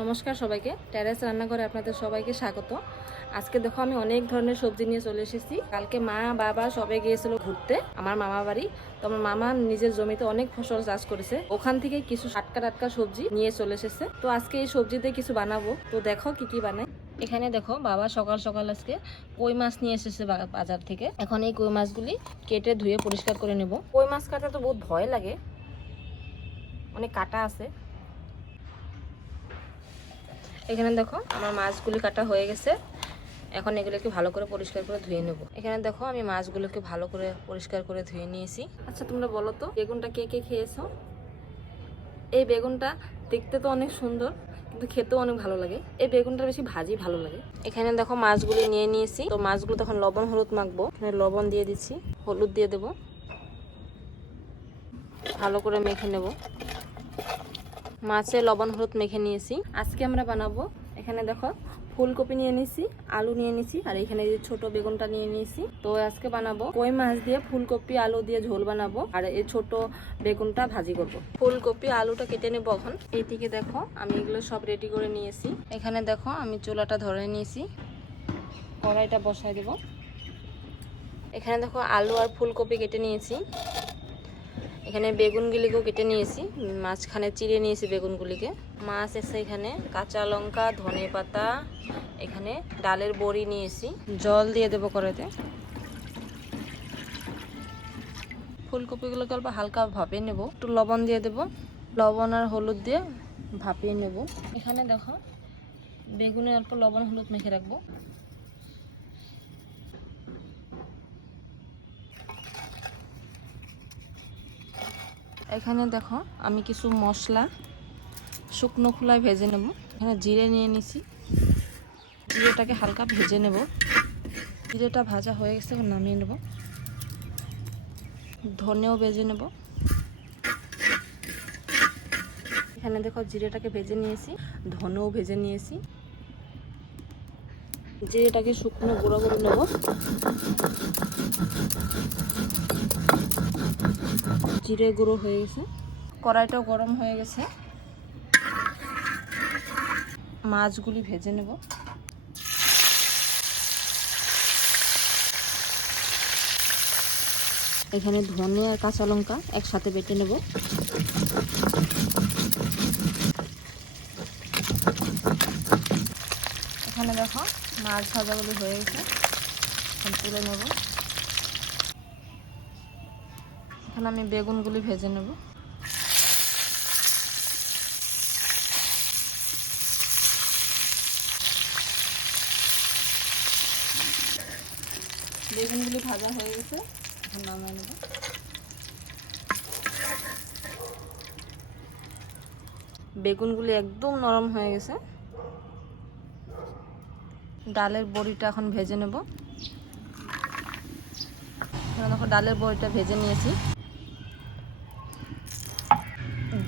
নমস্কার সবাইকে, টেরেস রান্নাঘরে আপনাদের সবাইকে স্বাগত। আজকে দেখো আমি অনেক ধরনের সবজি নিয়ে চলে এসেছি। কালকে মা বাবা সবাই গিয়েছিল ঘুরতে আমার মামা বাড়ি। তো আমার মামা নিজের জমিতে অনেক ফসল চাষ করেছে, ওখান থেকে কিছু টাটকা টাটকা সবজি নিয়ে চলে এসেছে। তো আজকে এই সবজিতে কিছু বানাবো, তো দেখো কি কি বানাই। এখানে দেখো বাবা সকাল সকাল আজকে কই মাছ নিয়ে এসেছে বাজার থেকে। এখন এই কই মাছগুলি কেটে ধুয়ে পরিষ্কার করে নেব। কই মাছ কাটা তো বহুত ভয় লাগে, অনেক কাটা আছে। এখানে দেখো আমার মাছগুলি কাটা হয়ে গেছে। এখন এগুলোকে ভালো করে পরিষ্কার করে ধুয়ে নেব। এখানে দেখো আমি মাছগুলোকে ভালো করে পরিষ্কার করে ধুয়ে নিয়েছি। আচ্ছা তোমরা বলো তো, বেগুনটা কে কে খেয়েছো? এই বেগুনটা দেখতে তো অনেক সুন্দর, কিন্তু খেতেও অনেক ভালো লাগে। এই বেগুনটা বেশি ভাজি ভালো লাগে। এখানে দেখো মাছগুলি নিয়ে নিয়েছি। তো মাছগুলো তখন লবণ হলুদ মাখবো। এখানে লবণ দিয়ে দিচ্ছি, হলুদ দিয়ে দেবো, ভালো করে মেখে নেব। মাছে লবণ হলুদ মেখে নিয়েছি। আজকে আমরা বানাবো, এখানে দেখো ফুলকপি নিয়ে নিয়েছি, আলু নিয়ে নিয়েছি, আর এখানে যে ছোট বেগুনটা নিয়ে নিয়েছি। তো আজকে বানাবো কই মাছ দিয়ে ফুলকপি আলু দিয়ে ঝোল বানাবো, আর এই ছোট বেগুনটা ভাজি করব। ফুলকপি আলুটা কেটে নেবো এখন। এইদিকে দেখো আমি এগুলো সব রেডি করে নিয়েছি। এখানে দেখো আমি চুলাটা ধরে নিয়েছি, কড়াইটা বসাই দেব। এখানে দেখো আলু আর ফুলকপি কেটে নিয়েছি। এখানে বেগুনগুলিকেও কেটে নিয়েছি, মাঝখানে চিড়ে নিয়েছি বেগুনগুলিকে। মাছ এসে এখানে কাঁচা লঙ্কা, ধনে পাতা, এখানে ডালের বড়ি নিয়েছি। জল দিয়ে দেবো কড়াইতে। ফুলকপিগুলোকে অল্প হালকা ভাপিয়ে নেব। একটু লবণ দিয়ে দেব, লবণ আর হলুদ দিয়ে ভাপিয়ে নেব। এখানে দেখো বেগুনে অল্প লবণ হলুদ মেখে রাখবো। এখানে দেখো আমি কিছু মশলা শুকনো খোলায় ভেজে নেব। এখানে জিরে নিয়ে নিছি, জিরেটাকে হালকা ভেজে নেব। জিরেটা ভাজা হয়ে গেছে, নামিয়ে নেব। ধনেও ভেজে নেব। এখানে দেখো জিরেটাকে ভেজে নিয়েছি, ধনেও ভেজে নিয়েছি। জিরেটাকে শুকনো গুঁড়ো করে নেব। জিরে গুঁড়ো হয়ে গেছে, কড়াইটাও গরম হয়ে গেছে। মাছগুলি ভেজে নেব। এখানে ধনে আর কাঁচা লঙ্কা একসাথে বেটে নেব। এখানে দেখো মাছ ভাজাগুলি হয়ে গেছে, এখন তুলে নেব। এখানে আমি বেগুনগুলি ভেজে নেব। বেগুনগুলি ভাজা হয়ে গেছে, এখন নামিয়ে নেব। বেগুনগুলি একদম নরম হয়ে গেছে। ডালের বড়িটা এখন ভেজে নেব। দেখো ডালের বড়িটা ভেজে নিয়েছি।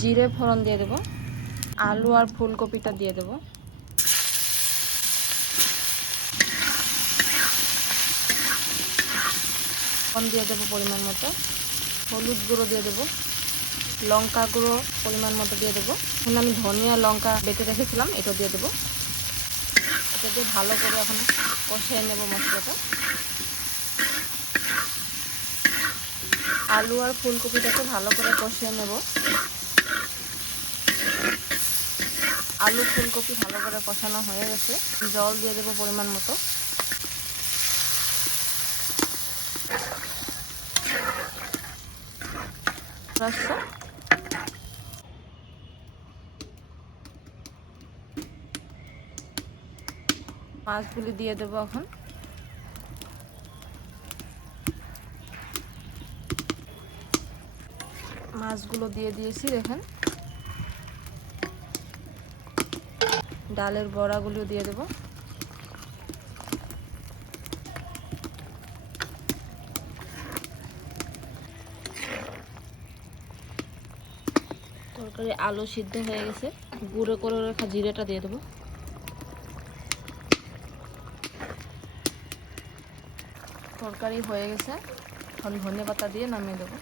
জিরে ফোড়ন দিয়ে দেব, আলু আর ফুলকপিটা দিয়ে দেব। লবণ দিয়ে দেবো পরিমাণ মতো, হলুদ গুঁড়ো দিয়ে দেবো, লঙ্কা গুঁড়ো পরিমাণ মতো দিয়ে দেবো। এখন আমি ধনিয়া লঙ্কা বেটে রেখেছিলাম, এটা দিয়ে দেবো। এটা দিয়ে ভালো করে এখন কষিয়ে নেব মশলাটা। আলু আর ফুলকপিটাকে ভালো করে কষিয়ে নেব। আলু ফুলকপি ভালো করে কষানো হয়ে গেছে, জল দিয়ে দেবো পরিমাণ মতো। মাছগুলি দিয়ে দেবো এখন। মাছগুলো দিয়ে দিয়েছি, দেখেন। ডালের বড়াগুলিও দিয়ে দেবো। তরকারি আলু সিদ্ধ হয়ে গেছে, গুঁড়ো করে রাখা জিরেটা দিয়ে দেবো। তরকারি হয়ে গেছে, এখন ধনেপাতা দিয়ে নামিয়ে দেবো।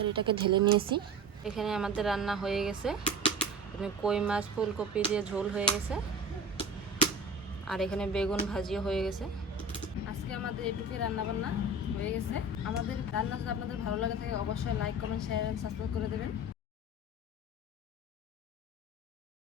তরকারিটাকে ঢেলে নিয়েছি। এখানে আমাদের রান্না হয়ে গেছে, কই মাছ ফুলকপি দিয়ে ঝোল হয়ে গেছে, আর এখানে বেগুন ভাজিও হয়ে গেছে। আজকে আমাদের এটুকুই রান্না বান্না হয়ে গেছে। আমাদের রান্না যদি আপনাদের ভালো লাগে থাকে অবশ্যই like comment share and subscribe করে দেবেন।